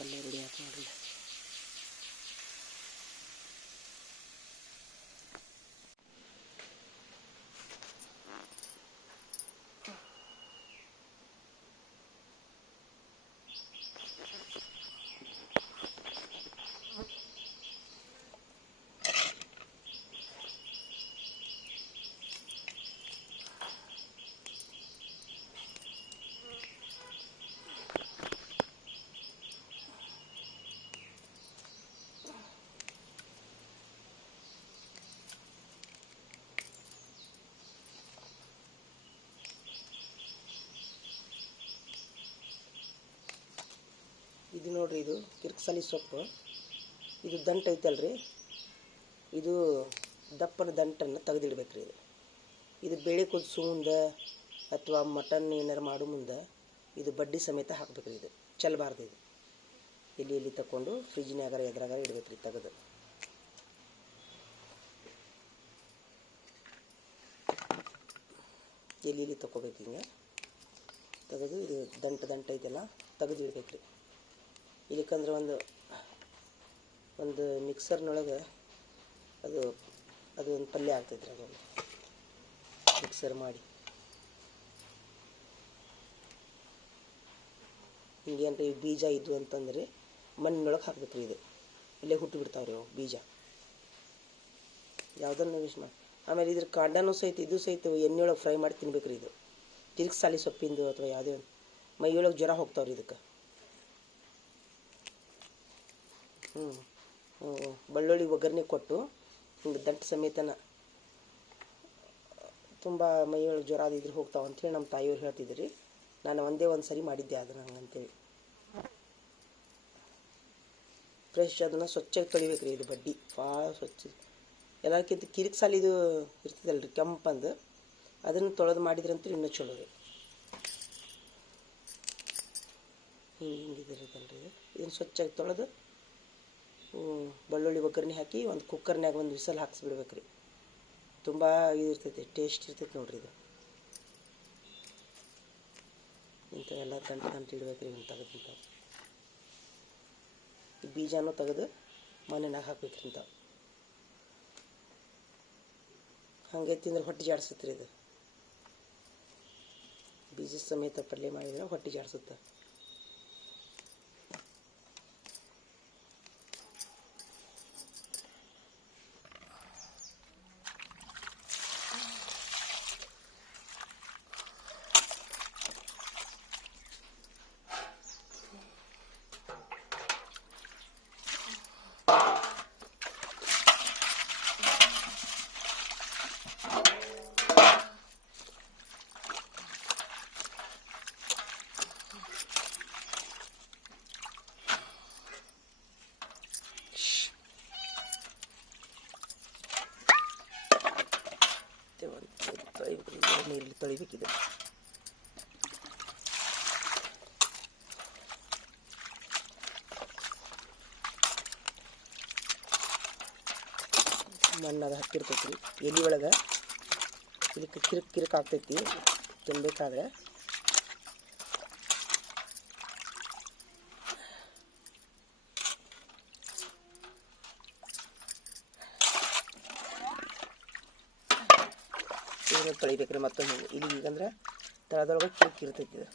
pelear por ಇದು ನೋಡ್ರಿ, ಇದು ಕಿರ್ಕ್ಸಲಿ ಸೊಪ್ಪು. ಇದು ದಂಟು ಐತಲ್ರಿ. ಇದು ದಪ್ಪನ ದಂಟನ್ನು ತೆಗೆದಿಡ್ಬೇಕ್ರಿ ಇದು. ಇದು ಬೇಳೆ ಕುದಿಸು ಮುಂದೆ ಅಥವಾ ಮಟನ್ ಏನಾರು ಮಾಡೋ ಮುಂದೆ ಇದು ಬಡ್ಡಿ ಸಮೇತ ಹಾಕ್ಬೇಕ್ರಿ ಇದು. ಚೆಲ್ಲಬಾರ್ದು ಇದು. ಇಲ್ಲಿ ಇಲ್ಲಿ ತಗೊಂಡು ಫ್ರಿಜ್ನಾಗಾರ ಎದ್ರಾಗಾರ ಇಡ್ಬೇಕ್ರಿ ತೆಗೆದು. ಎಲ್ಲಿ ಇಲ್ಲಿ ತಗೋಬೇಕು ಹಿಂಗೆ. ತೆಗೆದು ಇದು ದಂಟ ದಂಟ ಐತೆಲ್ಲ ತೆಗೆದು ಇಡ್ಬೇಕ್ರಿ ಇಲ್ಲಿಕಂದ್ರೆ ಒಂದು ಒಂದು ಮಿಕ್ಸರ್ನೊಳಗೆ ಅದು ಅದು ಒಂದು ಪಲ್ಯ ಆಗ್ತೈತ್ರಿ ಅದೊಂದು. ಮಿಕ್ಸರ್ ಮಾಡಿ. ಹಿಂಗೇನ್ರಿ ಬೀಜ ಇದ್ದು ಅಂತಂದ್ರೆ ಮಣ್ಣಿನೊಳಗೆ ಹಾಕ್ಬೇಕ್ರಿ ಇದು. ಇಲ್ಲೇ ಹುಟ್ಟು ಬಿಡ್ತಾವ್ರಿ ಅವು ಬೀಜ. ಯಾವುದನ್ನು ಯೂಸ್ ಮಾಡಿ, ಆಮೇಲೆ ಇದ್ರ ಕಾಂಡನೂ ಸಹಿತ, ಇದು ಸಹಿತ ಎಣ್ಣೆಯೊಳಗೆ ಫ್ರೈ ಮಾಡಿ ತಿನ್ಬೇಕ್ರಿ ಇದು. ತಿರ್ಗಿ ಸಾಲಿ ಸೊಪ್ಪಿಂದು ಅಥವಾ ಯಾವುದೇ ಮೈಯೊಳಗೆ ಜ್ವರ ಹೋಗ್ತಾವ್ರಿ ಇದಕ್ಕೆ. ಹ್ಞೂ ಬೆಳ್ಳುಳ್ಳಿ ಒಗ್ಗರಣೆ ಕೊಟ್ಟು ಹಿಂಗೆ ದಂಟು ಸಮೇತನ, ತುಂಬ ಮೈಯೊಳಗೆ ಜ್ವರ ಆದಿದ್ರೆ ಹೋಗ್ತಾವೆ ಹೋಗ್ತಾವ ಅಂತೇಳಿ ನಮ್ಮ ತಾಯಿಯವ್ರು ಹೇಳ್ತಿದ್ರಿ. ನಾನು ಒಂದೇ ಒಂದು ಸರಿ ಮಾಡಿದ್ದೆ ಅದನ್ನ ಹಂಗಂತೇಳಿ ಫ್ರೆಶ್ ಅದನ್ನು ಸ್ವಚ್ಛಾಗಿ ತೊಳಿಬೇಕು ರೀ ಇದು ಬಡ್ಡಿ. ಭಾಳ ಸ್ವಚ್ಛ. ಎಲ್ಲಕ್ಕಿಂತ ಕಿರಿಕ್ ಸಾಲಿದು ಇರ್ತದಲ್ಲ ರೀ ಕೆಂಪಂದು ಅದನ್ನು ತೊಳೆದು ಮಾಡಿದ್ರಂತೂ ಇನ್ನೂ ಚಲೋ ರೀ. ಹಿಂಗೆ ಹಿಂಗಿದಿರುತ್ತಲ್ರಿ ಇದು ಇದನ್ನು ಸ್ವಚ್ಛಾಗಿ ತೊಳೆದು ಬೆಳ್ಳುಳ್ಳಿ ಒಗ್ಗರಣೆ ಹಾಕಿ ಒಂದು ಕುಕ್ಕರ್ನಾಗ ಒಂದು ವಿಸಲ್ ಹಾಕ್ಸ್ಬಿಡ್ಬೇಕು ರೀ ತುಂಬ ಇರ್ತೈತಿ ಟೇಸ್ಟ್ ಇರ್ತೈತಿ ನೋಡ್ರಿ ಇದು. ಇಂಥವೆಲ್ಲ ಗಂಟು ಗಂಟು ಇಡ್ಬೇಕು ರೀ ತೆಗೆದು ಈ ಬೀಜನೂ ತೆಗೆದು ಮನೆಯಾಗ ಹಾಕ್ಬೇಕ್ರಿ ಇಂಥವು. ಹಾಗೆ ತಿಂದ್ರೆ ಹೊಟ್ಟೆ ಜಾಡಿಸುತ್ತೆ ರೀ ಇದು. ಬೀಜ ಸಮೇತ ಪಲ್ಯ ಮಾಡಿದ್ರೆ ಹೊಟ್ಟೆ ಜಾಡ್ಸುತ್ತೆ ಮತ್ತೆ ಒಂದು ತೊಳಿಬೇಕು ನೀರಲ್ಲಿ ತೊಳಿಬೇಕಿದೆ. ಮಣ್ಣಾಗ ಹಾಕಿರ್ತೈತಿ ರೀ ಎಲೆ ಒಳಗೆ ಇದಕ್ಕೆ ಕಿರಿಕ್ ಕಿರಿಕ್ ಆಗ್ತೈತಿ. ತಿನ್ಬೇಕಾದ್ರೆ ಇದನ್ನ ಮತ್ತೊಂದು ಇಲ್ಲಿ. ಈಗಂದ್ರೆ ತಳದೊಳಗೆ ಕಿರಿಕ್ ಇರ್ತೈತಿ ಇದು.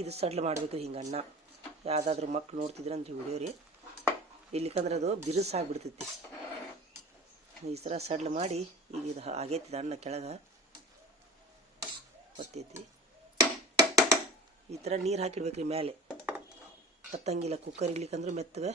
ಇದು ಸಡ್ಲು ಮಾಡ್ಬೇಕ್ರಿ ಹಿಂಗೆ ಅನ್ನ. ಯಾವುದಾದ್ರೂ ಮಕ್ಳು ಅಂತ ವಿಡಿಯೋ ರೀ ಇಲ್ಲಿಕಂದ್ರೆ ಅದು ಬಿರುಸು ಆಗ್ಬಿಡ್ತೈತಿ ಈ ಥರ ಸಡ್ಲು ಮಾಡಿ ಈಗ ಇದು ಆಗೈತಿ ಅನ್ನ ಕೆಳಗೆ. ಹೊತ್ತೈತಿ ಈ ಥರ ನೀರು ಹಾಕಿಡ್ಬೇಕ್ರಿ ಮೇಲೆ ಕತ್ತಂಗಿಲ್ಲ ಕುಕ್ಕರ್ ಇರ್ಲಿಕ್ಕಂದ್ರೂ ಮೆತ್ತಗೆ.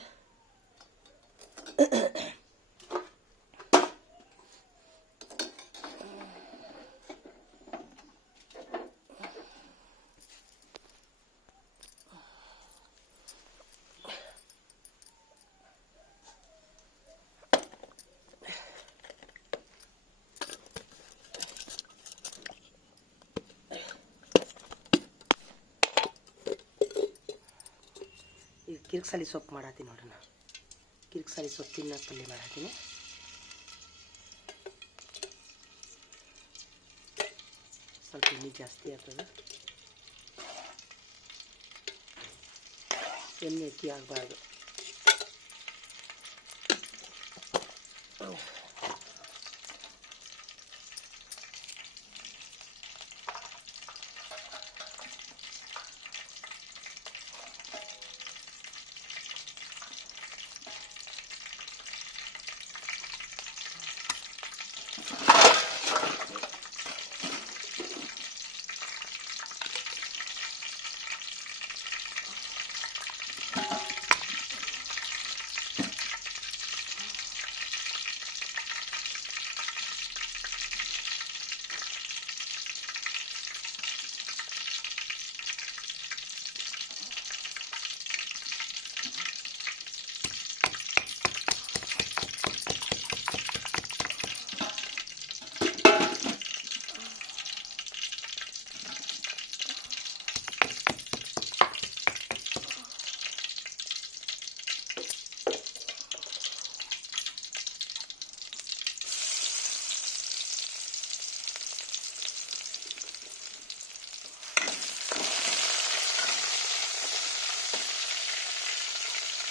ಕಿರ್ಕ್ಸಾಲಿ ಸೊಪ್ಪು ಮಾಡತ್ತೀನಿ ನೋಡೋಣ ಸೊಪ್ಪು ತಿನ್ನ ಪಲ್ಯ ಮಾಡತ್ತೀನಿ. ಸ್ವಲ್ಪ ಎಣ್ಣೆ ಜಾಸ್ತಿ ಆಗ್ತದೆ. ಎಣ್ಣೆ ಅಕ್ಕಿ ಆಗಬಾರ್ದು.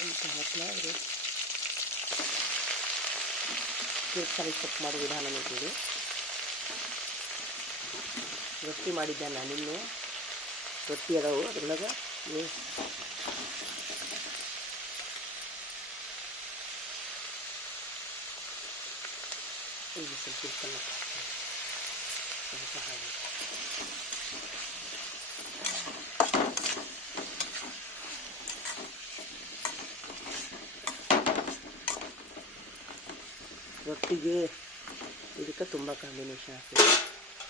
ಹಾಕಿದ್ರೆ ಕಿರ್ಕ್ಸಾಲಿ ಸೊಪ್ಪು ಮಾಡೋ ವಿಧಾನ ನೋಡ್ತೀವಿ. ರೊಟ್ಟಿ ಮಾಡಿದ್ದೆ ನಾನು ನಿನ್ನೆ ರೊಟ್ಟಿ ಅದಾವು. ಅದ್ರೊಳಗೆ ಈಗ ಸ್ವಲ್ಪ ಸ್ವಲ್ಪ ಹಾಗೆ. ರೊಟ್ಟಿಗೆ ಇದಕ್ಕೆ ತುಂಬ ಕಾಂಬಿನೇಷನ್ ಆಗ್ತದೆ.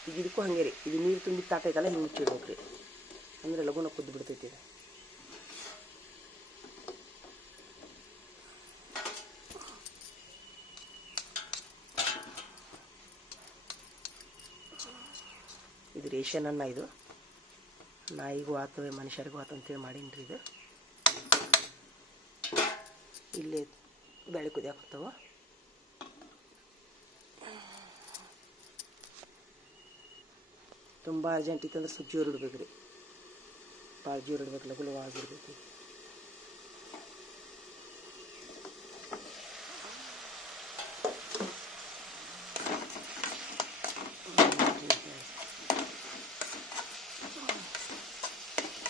ಈಗ ಇದಕ್ಕೂ ಹಾಗೆ ರೀ. ಇದು ನೀರು ತುಂಬಿ ತಾಟ ಐತಲ್ಲ ಹಿಂಗೆ ಮುಚ್ಚಿಡ್ಬೇಕು ರೀ. ಅಂದರೆ ಲಘುನ ಕುದ್ದು ಬಿಡ್ತೈತಿ ಇದು. ಇದು ರೇಷನ್ ಅನ್ನ ಇದು. ನಾಯಿಗೂ ಆತವೆ, ಮನುಷ್ಯರಿಗೂ ಆತ ಅಂತೇಳಿ ಮಾಡೀನಿ ರೀ ಇದು. ಇಲ್ಲಿ ಬೆಳೆ ಕುದಿಯಾಕತ್ತವ ತುಂಬ ಅರ್ಜೆಂಟ್ ಇತ್ತಂದ್ರೆ ಸ್ವಲ್ಪ ಜೋರು ಇಡ್ಬೇಕು ರೀ. ಭಾಳ ಜೋರು ಇಡ್ಬೇಕು ಲಘು ಲಘು ಆಗಿರ್ಬೇಕು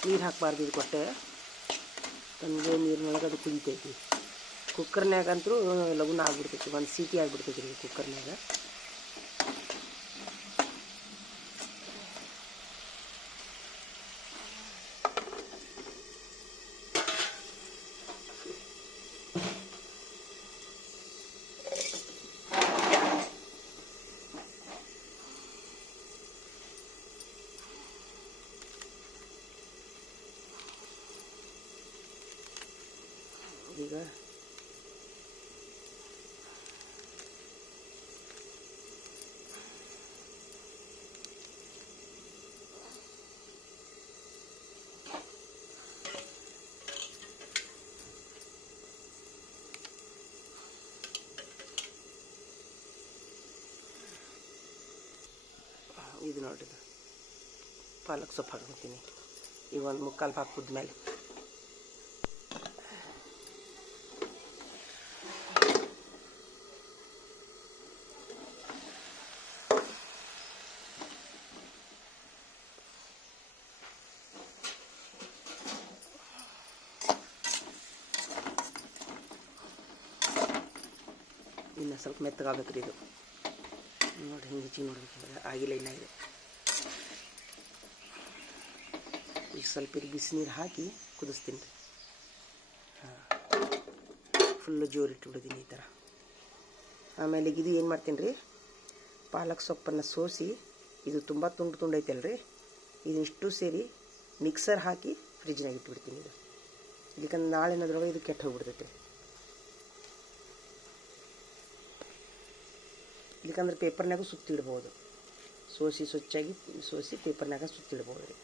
ನೀರು ಹಾಕಬಾರ್ದು ಇದು ಕೊಟ್ಟೆ. ತನಗೆ ನೀರಿನೊಳಗೆ ಅದು ಕುದಿತೈತಿ. ಕುಕ್ಕರ್ನ್ಯಾಗಂತೂ ಲಘುನ ಆಗ್ಬಿಡ್ತೈತಿ, ಒಂದು ಸೀಟಿ ಆಗ್ಬಿಡ್ತೈತಿ ರೀ ಕುಕ್ಕರ್ನ್ಯಾಗ ಈಗ ಇದು ನೋಡ್ರಿ ಇದು. ಪಾಲಕ್ ಸೊಪ್ಪು ಹಾಕ್ಬಿಡ್ತೀನಿ. ಈಗ ಒಂದು ಮುಕ್ಕಾಲು ಭಾಗ ಇನ್ನು ಸ್ವಲ್ಪ ಮೆತ್ತಗಾಗಬೇಕು ಇದು. ನೋಡಿ ಹಿಂಗೆ ಹೆಚ್ಚಿಗೆ ನೋಡ್ಬೇಕಂದ್ರೆ ಆಗಿಲ್ಲ ಇನ್ನ ಇದು. ಈಗ ಸ್ವಲ್ಪ ಇದು ಬಿಸಿನೀರು ಹಾಕಿ ಕುದಿಸ್ತೀನಿ. ರೀ ಹಾಂ. ಫುಲ್ಲು ಜೋರು ಇಟ್ಬಿಡ್ತೀನಿ ಈ ಥರ ಆಮೇಲೆ ಇದು ಏನು ಮಾಡ್ತೀನಿ ರೀ ಪಾಲಕ್ ಸೊಪ್ಪನ್ನು ಸೋಸಿ ಇದು ತುಂಬ ತುಂಡು ತುಂಡು ಐತಲ್ರಿ? ಇದಿಷ್ಟು ಸೇರಿ ಮಿಕ್ಸರ್ ಹಾಕಿ ಫ್ರಿಜ್ನಾಗ ಇಟ್ಬಿಡ್ತೀನಿ ಇದು. ಇದಕ್ಕೆ ನಾಳೆ ಅನ್ನೋದ್ರೊಳಗೆ ಇದು ಕೆಟ್ಟ ಹೋಗ್ಬಿಡ್ತೈತೆ. ಇಲ್ಲಿಕಂದ್ರೆ ಪೇಪರ್ನಾಗೂ ಸುತ್ತಿಡ್ಬೋದು. ಸೋಸಿ ಸ್ವಚ್ಛಾಗಿ ಸೋಸಿ ಪೇಪರ್ನಾಗ ಸುತ್ತಿಡ್ಬೋದು. ರೀ